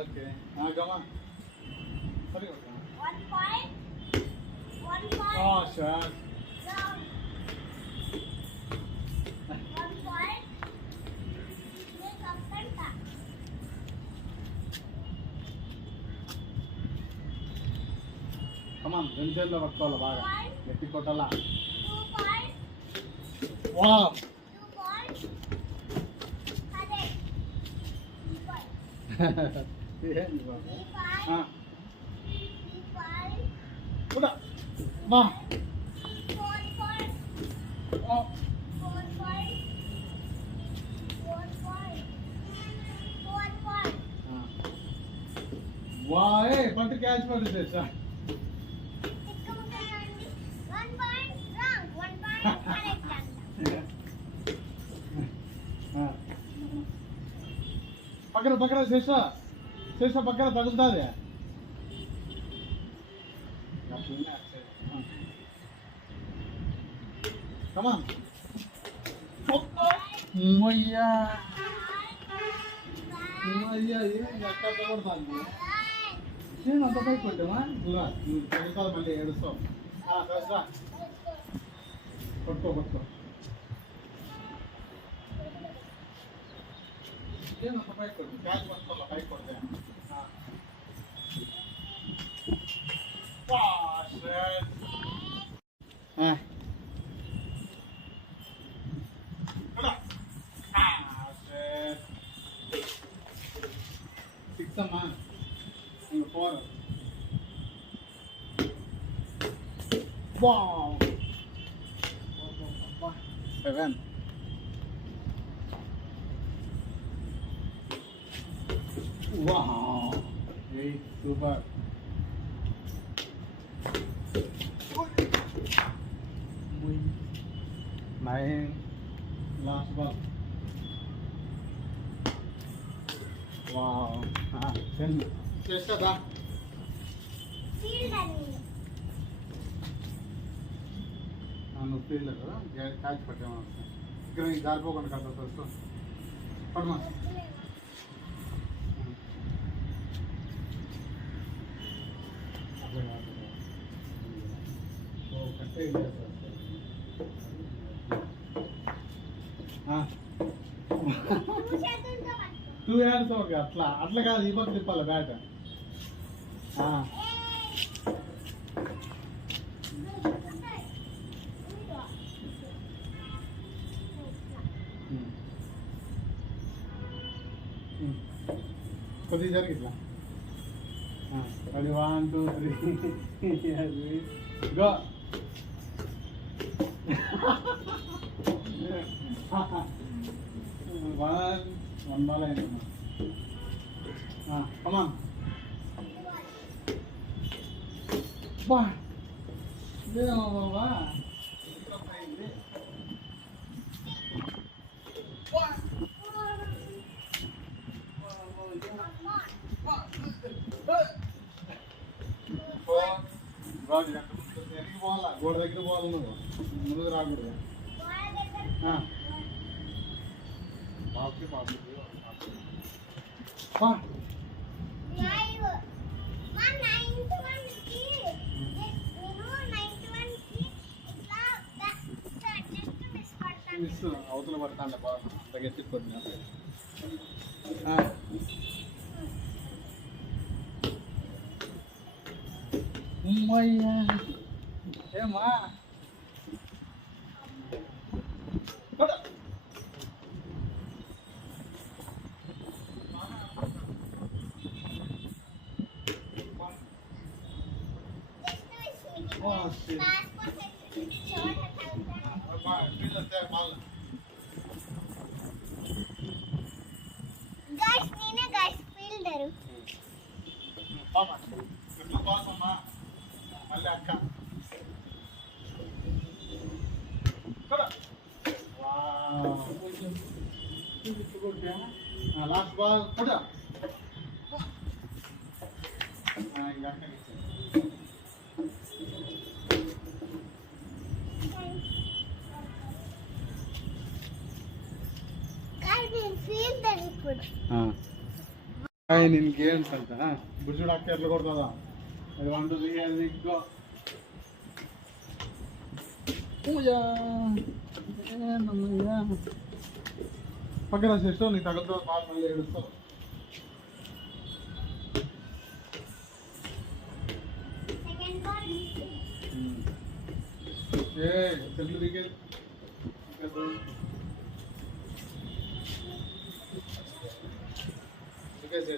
ఓకే గమా సరే 1 point 1 point sure down 1 point make up and back కమాన్ రెండు చేతుల్లో పట్టుకోవాలి బాగా గట్టి కొట్టాలా 2 point వావ్ 2 point అదే 3 point ఏంది బాబు 3 point 3 point కూడా మా 4 point 4 point 4 point 4 point వా ఏ పంట క్యాచ్ పడుతుంది సార్ తిక్కముందండి 1 point wrong 1 point correct అంట పక్కన పక్కన శేష శేష పక్కన తగులుతుంది కమా అయ్యా అయ్యా ఎక్కడ తగలుతుంది నేను అంత పైకి కొట్టామా నువ్వు తగ్గుతావు మళ్ళీ ఏడుస్తావు సరే కొట్టుకో కొట్టుకో నేను అంత పైకి కొట్టు క్యాచ్ పట్టుకోవాలి పైకి కొడితే సిక్స్ అమ్మా ఇంక 4 వావ్ 7 వావ్ 8 సూపర్ 9 లాస్ట్ బాల్ వావ్ 10 చేస్తా ఫీల్డ్ అని నువ్వు ఫీల్డ్ కదా క్యాచ్ పట్టామా ఇక్కడ నీకు జారిపోకుండా కదా తెలుసు పడమా చేతులతో పట్టుకో 2 హ్యాండ్స్ ఓకే అట్లా అట్లా కాదు ఈ పక్క తిప్పాలి బ్యాట్ కొద్దిగా జరిగి ఇట్లా రెడీ 1 2 3 గో వన్ బాల్ అయింది కమాన్ బా ఇదేమో బాబా అయింది ఎనికి పోవాలా గోడ దగ్గర పోవాలి నువ్వు ముందుకు రాకూడదు బాబుకి బాబుకి లైవ్ మా 91 కి నేను 91 కి ఇట్లా జస్ట్ మిస్ పడతాను మిస్ అవతల పడతాండి బాగా అంత గట్టి కొద్దిగా ఏమా గైస్ నేనే గైస్ ఫీల్డర్ మళ్ళీ అక్క లాస్ట్ బాల్ కూడా ఫీల్డర్ ఇప్పుడు నేను గేమ్స్ అంట బుజ్జుడు అక్క ఎట్లా కొడుతుందా అది వంటది అది ఇంకో పక్కన సిస్టమ్ నీకు తగ్గతో బాగా మళ్ళీ ఏడుస్తావు సెకండ్ బాల్ చెట్లు దిగే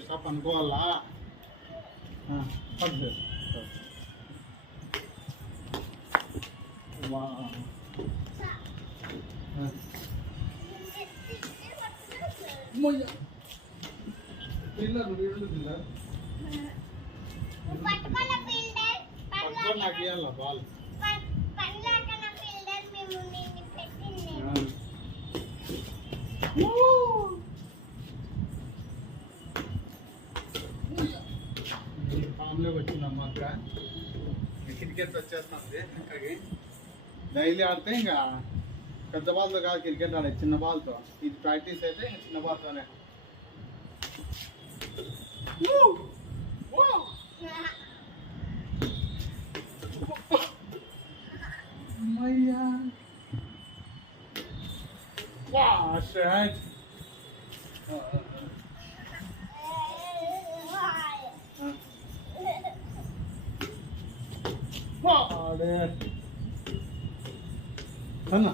స్టాప్ అనుకోవాలా పట్టు వా పిల్లలు వీళ్ళు పిల్లలు పట్టుకున్న ఫీల్డర్ పట్టుకొని నాకు ఇవ్వాలా బాల్ పండ్లాకన ఫీల్డర్ మేము నిన్ను పెట్టింది ఫామ్లోకి వచ్చిందమ్మా అక్క క్రికెట్ వచ్చేస్తుంది అక్కడికి డైలీ ఆడితే ఇంకా పెద్ద బాల్తో కాదు క్రికెట్ ఆడే చిన్న బాల్తో ఇది ప్రాక్టీస్ అయితే ఇంకా చిన్న బాల్తోనే అమ్మయ్యా షాట్ వాడే అన్న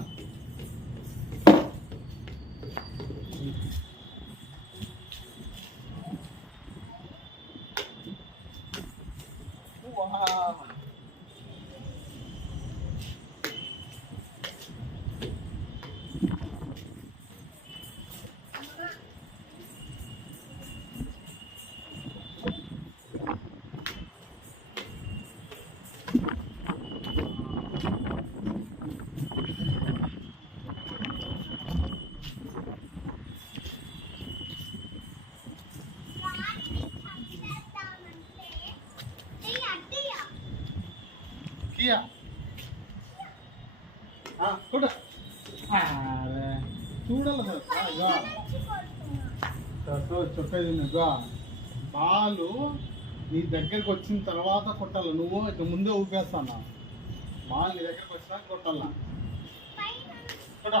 కియా చూడ చూడాలి సార్ చొక్కా తిన్నగా బాలు నీ దగ్గరికి వచ్చిన తర్వాత కొట్టాలి నువ్వు ఇక ముందే ఊపేస్తాను బాల్ నీ దగ్గరికి వచ్చినా కొట్టాలా చూడ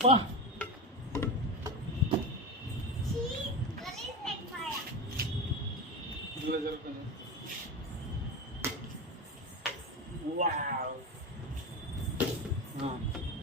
వా ఇలా జరుగుతుంది వావ్